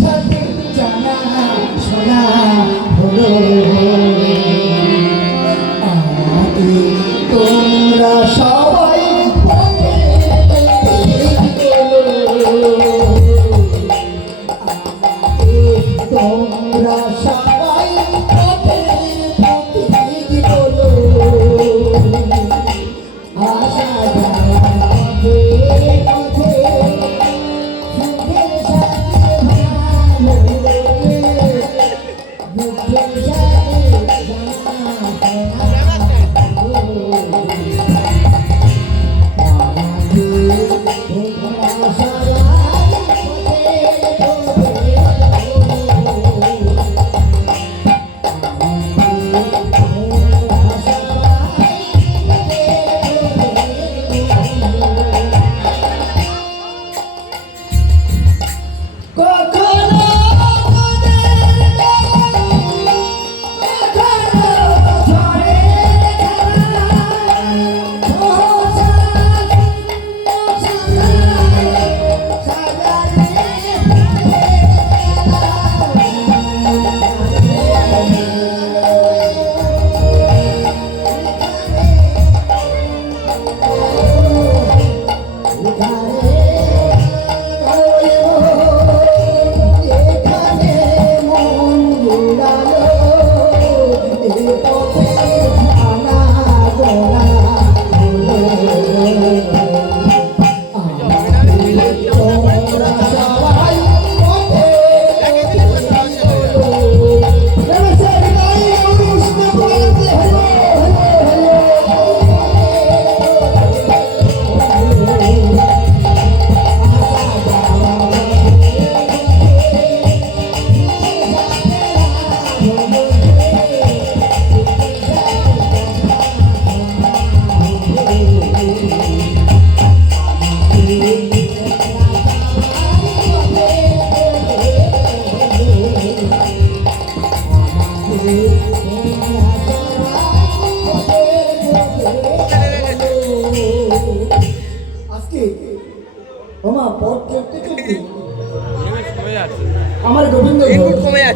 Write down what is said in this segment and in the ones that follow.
সাথে জানা শোনা হলো।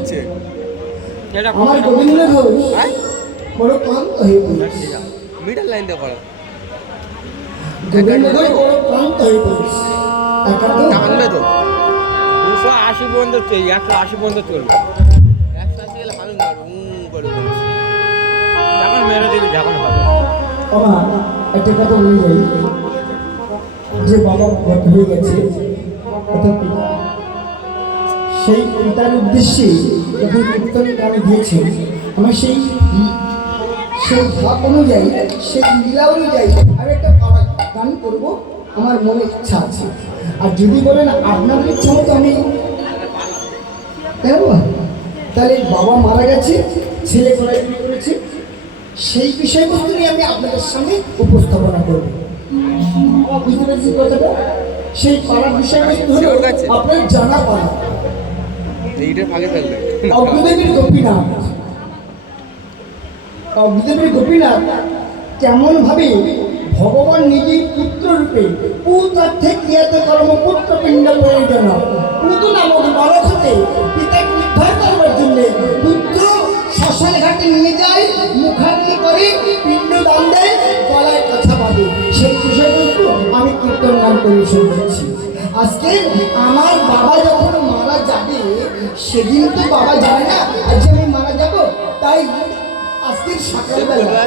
যাচ্ছে এটা হ্যাঁ? হয়ে মিডল লাইন দিয়ে করো হয়ে তো টানবে তো। দুশো আশি পর্যন্ত চলবে একশো আশি পর্যন্ত চলবে। একশো আশি গেলে হামি করে বলছে যখন মেরে দিবি যখন হবে। একটা কথা বলে যাই। যে বাবা হয়ে গেছে। অর্থাৎ সেই পিতার উদ্দেশ্যে যখন কীর্তন গানে দিয়েছে আমার সেই সেই ভাব অনুযায়ী সেই লীলা অনুযায়ী আমি একটা গান করব আমার মনে ইচ্ছা আছে। আর যদি বলেন আপনাদের ইচ্ছা মতো আমি তাহলে বাবা মারা গেছে ছেলে পড়াশোনা করেছে সেই বিষয়বস্তু নিয়ে আমি আপনাদের সামনে উপস্থাপনা করব। বুঝতে পেরেছি কথাটা? সেই পাড়ার বিষয়বস্তু হলো আপনার জানা পাড়া। এইটার ফাঁকে ফেলবে। অগ্নিদেবীর গোপীনাথ। অগ্নিদেবীর গোপীনাথ কেমন ভাবে ভগবান নিজেই পুত্র রূপে পুতার্থে ক্রিয়াতে কর্ম পুত্র পিণ্ড প্রয়োজন পুতু নামক হতে পিতাকে উদ্ধার করবার জন্য পুত্র শ্মশান ঘাটে নিয়ে যায়, মুখাগ্নি করে, পিণ্ড দান দেয়, গলায় কথা পাবে সেই বিষয়বস্তু আমি কীর্তন গান পরিবেশন করছি আজকে আমার বাবা যখন মারা যাবে সেদিন তো বাবা জানে না আজ আমি মারা যাব। তাই আজকে সকালবেলা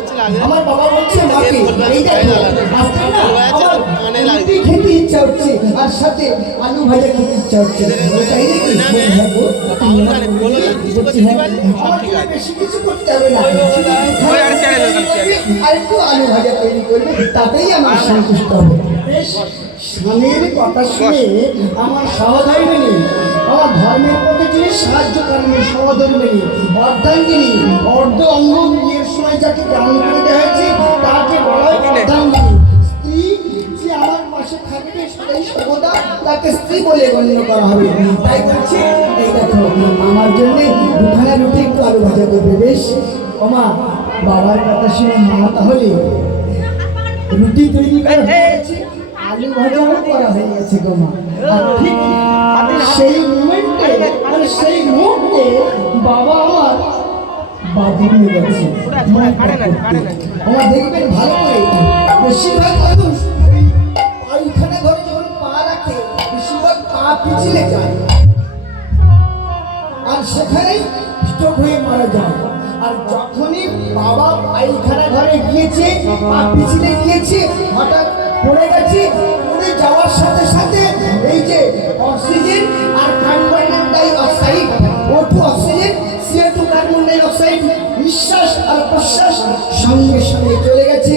আমার বাবা বলছে মাকে এই দেখো আজকে না আমার খেতে ইচ্ছা হচ্ছে আর সাথে আলু ভাজা খেতে ইচ্ছা হচ্ছে। তাই বেশি কিছু করতে হবে না। আর একটু আলু ভাজা তৈরি করবে তাতেই আমার সন্তুষ্ট হবে। বেশ স্বামীর কথা শুনে আমার সহধর্মিনী, আমার ধর্মের পথে যিনি সাহায্যকারী সহধর্মিনী, অর্ধাঙ্গিনী, অর্ধ অঙ্গ বিয়ের সময় যাকে দান করে দেওয়া হয়েছে, তাকে বলা হয় অর্ধাঙ্গিনী। স্ত্রী যে আমার পাশে থাকবে, সেই সর্বদা তাকে স্ত্রী বলে গণ্য করা হবে। তাই বলছি, এই দেখো, আমার জন্য দুখানা রুটি একটু আলু ভাজা করবে। বেশ, ওমা, বাবার কথা শুনে মা তাহলে রুটি তৈরি করা আর সেই মুহূর্তে হয়ে মারা যায়। আর যখনই বাবা পায়খানা ঘরে গিয়েছে, পা পিছলে হঠাৎ পড়ে গেছে পড়ে যাওয়ার সাথে সাথে এই যে অক্সিজেন আর কার্বন ডাই অক্সাইড ও oxygen CO two carbon dioxide নিঃশ্বাস আর প্রশ্বাস সঙ্গে সঙ্গে চলে গেছে,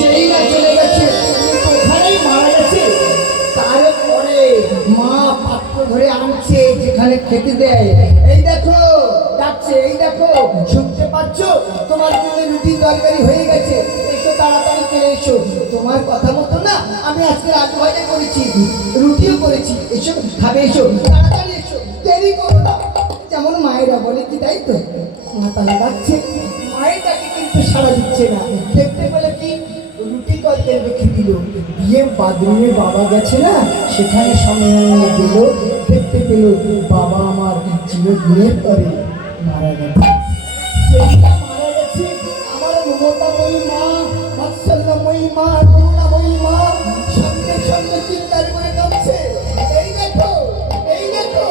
যেই না চলে গেছে ওখানেই মারা গেছে। তারপরে মা পাত্র ধরে আনছে, যেখানে খেতে দেয়। ডাকছে এই দেখো, শুনতে পাচ্ছ? তোমার জন্য রুটি তরকারি হয়ে গেছে। এসো তাড়াতাড়ি চলে এসো। তোমার কথা মতো না, আমি আজকে রাত ভাজা করেছি। রুটিও করেছি। এসো, খাবে, এসো। তাড়াতাড়ি এসো। দেরি করো না। যেমন মায়েরা বলে কি তাই তো? মা তাহলে ডাকছে মায়ের ডাকে কিন্তু সারা দিচ্ছে না। দেখতে পেলে কি? রুটি করতে রেখে দিল। দিয়ে বাথরুমে বাবা গেছে না, সেখানে সামনে গেল। দেখতে পেল বাবা আমার চিরদিনের পরে। মারা গেছে। সেইটা মারা গেছে। আমার মমতাময়ী মা বাৎসল্যময়ী মা করুণাময়ী মা সঙ্গে সঙ্গে চিন্তার করে কাঁদছে। এই দেখো এই দেখো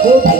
Oh,